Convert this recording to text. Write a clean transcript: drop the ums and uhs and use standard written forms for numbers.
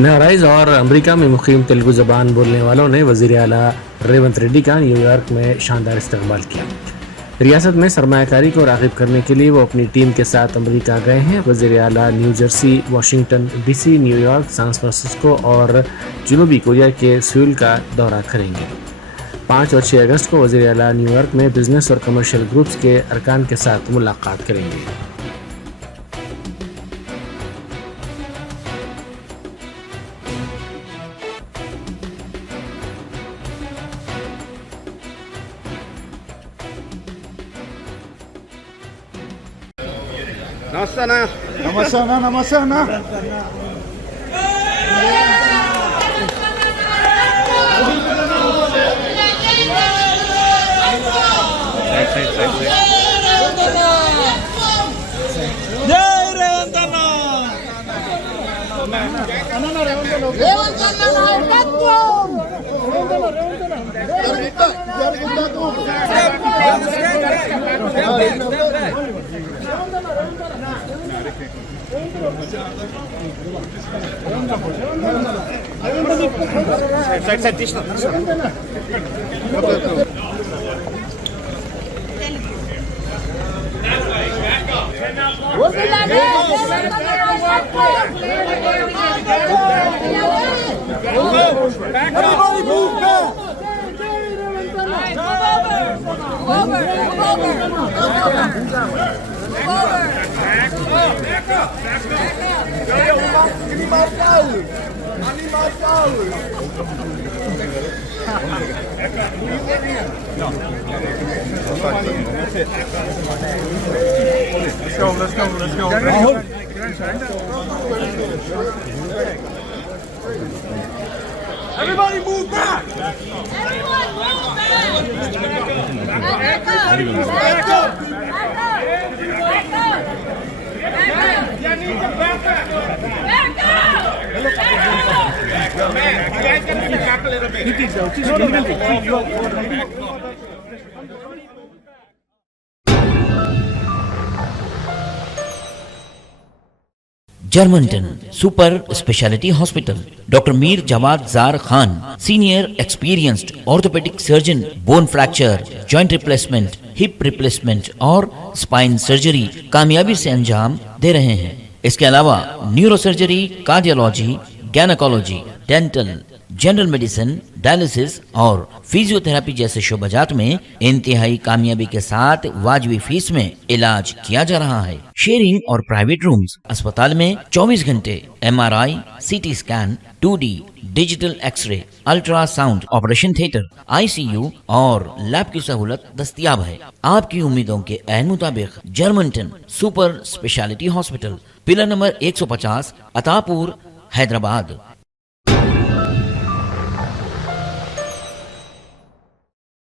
नाराइज और अमेरिका में मुकीम तेलुगु ज़बान बोलने वालों ने वज़ीर आला रेवंत रेड्डी का न्यूयॉर्क में शानदार इस्तकबाल किया। रियासत में सरमायाकारी को राग़िब करने के लिए वो अपनी टीम के साथ अमेरिका गए हैं। वज़ीर आला new Jersey, Washington DC, New York, San Francisco और जनूबी कोरिया के सियोल का दौरा करेंगे। 5 और 6 अगस्त को वज़ीर आला न्यूयॉर्क में बिजनेस और कमर्शियल ग्रुप्स के अरकान के साथ मुलाकात करेंगे। నమస్తే అన్న. నమస్తే అన్న. నమస్తే అన్న. జై రేవంత్ అన్న. రేవంత్ అన్న నాయకత్వం. సైడ్ తీసిన Let's go. Everybody move back. Everyone move back. Back up. Back up. Back up. You need to back up. Back up. Man, you guys got to back a little bit. Germanten super speciality hospital, doctor Mir Jawad Zar Khan, senior experienced orthopaedic surgeon, bone fracture, joint replacement, hip replacement और spine surgery कामयाबी से अंजाम दे रहे हैं। इसके अलावा neuro surgery, cardiology, gynaecology, dental, general medicine, dialysis और फिजियोथेरेपी जैसे शोबाजात में इंतहाई कामयाबी के साथ वाजबी फीस में इलाज किया जा रहा है। शेयरिंग और प्राइवेट रूम्स, अस्पताल में 24 घंटे MRI, CT scan, 2D digital x ray, ultrasound, operation theatre, ICU और लैब की सहूलत दस्तयाब है। आपकी उम्मीदों के ऐन मुताबिक Germanten super speciality hospital, pillar number 150, Attapur, Hyderabad.